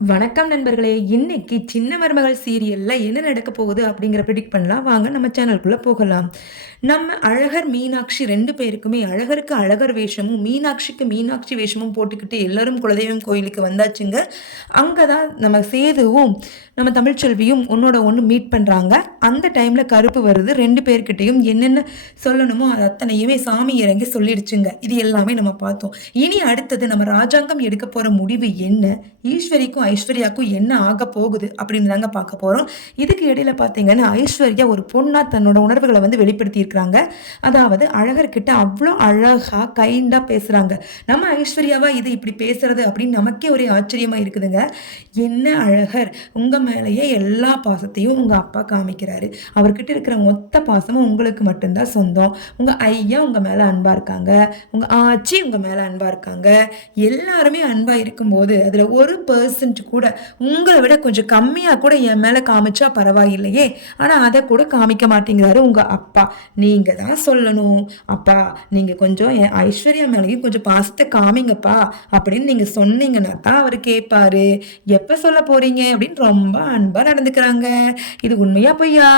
வணக்கம் நண்பர்களே! இன்னைக்கு சின்ன மருமகள் சீரியல்ல என்ன நடக்க போகுது அப்படிங்கிற ப்ரிடிக்ட் பண்ணலாம். வாங்க நம்ம சேனலுக்குள்ள போகலாம். நம்ம அழகர், மீனாட்சி 2 பேருக்குமே அழகருக்கு அழகர் வேஷமும், மீனாட்சிக்கு மீனாட்சி வேஷமும் போட்டுக்கிட்டு எல்லாரும் குலதெய்வம் கோயிலுக்கு வந்தாச்சுங்க. அங்க தான் நம்ம சேதுவும், நம்ம தமிழ்ச்செல்வியும் ஒண்ணோட ஒண்ணு மீட் பண்றாங்க. அந்த டைம்ல கருப்பு வருது. 2 பேர்கிட்டயும் என்னென்ன சொல்லணுமோ அது அத்தனையுமே சாமி இறங்கி சொல்லிடுச்சுங்க. இது எல்லாமே நம்ம பார்த்தோம். இனி அடுத்தது நம்ம ராஜாங்கம் எடுக்க போற முடிவு என்ன? ஈஸ்வரிக்கும் ஐஸ்வர்யாவுக்கும் என்ன ஆக போகுது அப்படின்னு தாங்க பார்க்க போறோம். இதுக்கு இடையில பார்த்தீங்கன்னா ஐஸ்வர்யா ஒரு பொண்ணா தன்னோட உணர்வுகளை வந்து வெளிப்படுத்தி இருக்கிறாங்க. அதாவது அழகர்கிட்ட அவ்வளோ அழகா கைண்டா பேசுறாங்க. நம்ம ஐஸ்வர்யாவா இது இப்படி பேசுறது அப்படின்னு நமக்கே ஒரே ஆச்சரியமா இருக்குதுங்க. என்ன அழகர், உங்க மேலேயே எல்லா பாசத்தையும் உங்க அப்பா காமிக்கிறாரு. அவர்கிட்ட இருக்கிற மொத்த பாசமும் உங்களுக்கு மட்டும்தான் சொந்தம். உங்க ஐயா உங்க மேல அன்பா இருக்காங்க, உங்க ஆச்சி உங்க மேல அன்பா இருக்காங்க. எல்லாருமே அன்பா இருக்கும்போது அதுல 1% கூட உங்களை விட கொஞ்சம் கம்மியா கூட என் மேல காமிச்சா பரவாயில்லையே, ஆனா அதை கூட காமிக்க மாட்டேங்கிறாரு உங்க அப்பா. நீங்க தான் சொல்லணும், அப்பா நீங்க கொஞ்சம் என் ஐஸ்வர்யா மேலேயும் கொஞ்சம் பாசத்தை காமிங்கப்பா அப்படின்னு நீங்க சொன்னீங்கன்னா தான் அவர் கேட்பாரு. எப்ப சொல்ல போறீங்க அப்படின்னு ரொம்ப அன்பா நடந்துக்கிறாங்க. இது உண்மையா பொய்யா?